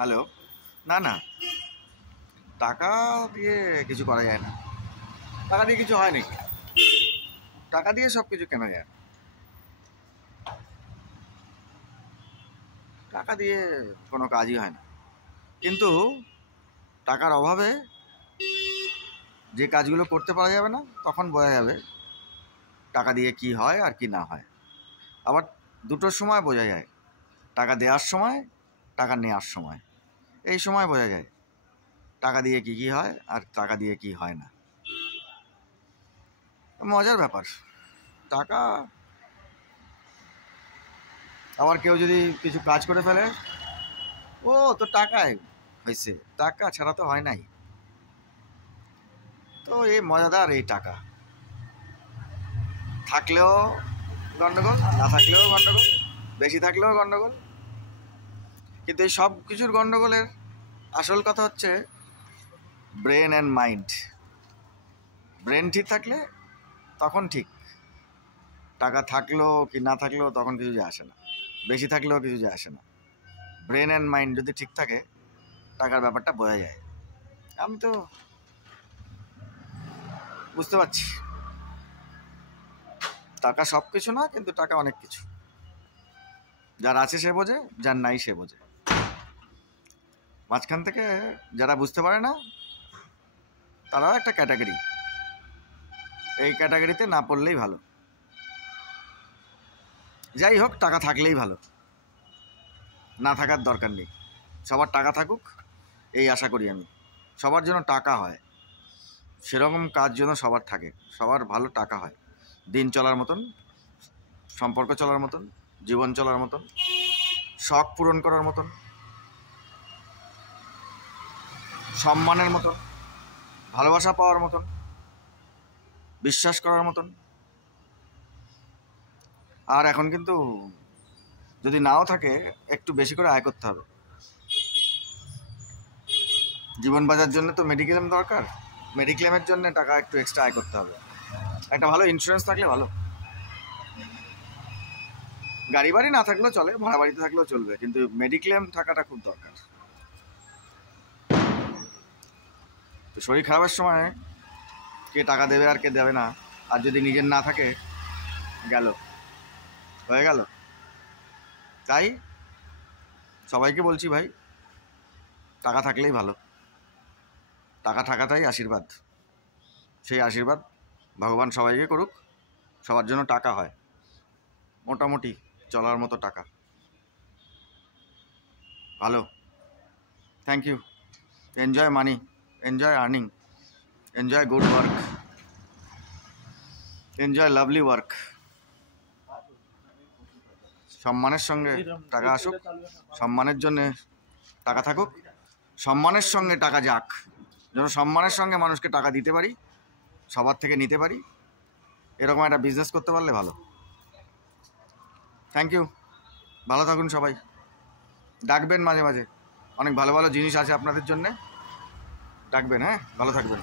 Hello. না না, টাকা দিয়ে কিছু করা যায় না। টাকা দিয়ে কিছু হয় নাকি? টাকা দিয়ে সব কিছু কেনা যায় না। টাকা দিয়ে কোনো কাজই হয় না। কিন্তু টাকার অভাবে যে কাজগুলো করতে পারা যাবে না, তখন বোঝা যাবে টাকা দিয়ে কি হয় আর কি না হয়। আবার দুটোর সময় বোঝা যায়, টাকা দেওয়ার সময়, টাকা নেওয়ার সময়। এই সময় বোঝা যায় টাকা দিয়ে কি কি হয় আর টাকা দিয়ে কি হয় না। মজার ব্যাপার। টাকা, আবার কেউ যদি কিছু কাজ করে ফেলে, ও তো টাকায় হয়েছে, টাকা ছাড়া তো হয় নাই। তো এই মজাদার এই টাকা, থাকলেও গন্ডগোল, না থাকলেও গন্ডগোল, বেশি থাকলেও গন্ডগোল। কিন্তু এই সব কিছুর গন্ডগোলের আসল কথা হচ্ছে ব্রেন অ্যান্ড মাইন্ড। ব্রেন ঠিক থাকলে তখন ঠিক, টাকা থাকলেও কি না থাকলেও তখন কিছু যায় আসে না, বেশি থাকলেও কিছু যায় আসে না। ব্রেন অ্যান্ড মাইন্ড যদি ঠিক থাকে, টাকার ব্যাপারটা বোঝা যায়। আমি তো বুঝতে পারছি টাকা সব কিছু না, কিন্তু টাকা অনেক কিছু। যার আছে সে বোঝে, যার নাই সে বোঝে। মাঝখান থেকে যারা বুঝতে পারে না, তারাও একটা ক্যাটাগরি। এই ক্যাটাগরিতে না পড়লেই ভালো। যাই হোক, টাকা থাকলেই ভালো, না থাকার দরকার নেই। সবার টাকা থাকুক, এই আশা করি আমি। সবার জন্য টাকা হয়, সেরকম কাজ যেন সবার থাকে, সবার ভালো টাকা হয়। দিন চলার মতন, সম্পর্ক চলার মতন, জীবন চলার মতন, শখ পূরণ করার মতন, সম্মানের মতন, ভালোবাসা পাওয়ার মতন, বিশ্বাস করার মতন। আর এখন কিন্তু যদি নাও থাকে, একটু বেশি করে আয় করতে হবে। জীবন বাঁচার জন্য তো মেডিক্লেম দরকার, মেডিক্লেমের জন্য টাকা একটু এক্সট্রা আয় করতে হবে। একটা ভালো ইন্স্যুরেন্স থাকলে ভালো। গাড়ি বাড়ি না থাকলেও চলে, ভাড়া বাড়িতে থাকলেও চলবে, কিন্তু মেডিক্লেম থাকাটা খুব দরকার। তো শরীর খারাপের সময় কে টাকা দেবে আর কে দেবে না, আর যদি নিজের না থাকে, গেল, হয়ে গেল। তাই সবাইকে বলছি, ভাই, টাকা থাকলেই ভালো। টাকা থাকাটাই আশীর্বাদ। সেই আশীর্বাদ ভগবান সবাইকে করুক, সবার জন্য টাকা হয়, মোটামুটি চলার মতো টাকা। ভালো। Thank you. Enjoy money, enjoy earning, enjoy good work, enjoy lovely work. সম্মানের সঙ্গে টাকা আসুক, সম্মানের জন্যে টাকা থাকুক, সম্মানের সঙ্গে টাকা যাক, যেন সম্মানের সঙ্গে মানুষকে টাকা দিতে পারি, সবার থেকে নিতে পারি। এরকম একটা বিজনেস করতে পারলে ভালো। Thank you. ভালো থাকুন সবাই, ডাকবেন মাঝে মাঝে, অনেক ভালো ভালো জিনিস আছে আপনাদের জন্যে, ডাকবেন। হ্যাঁ, ভালো থাকবেন।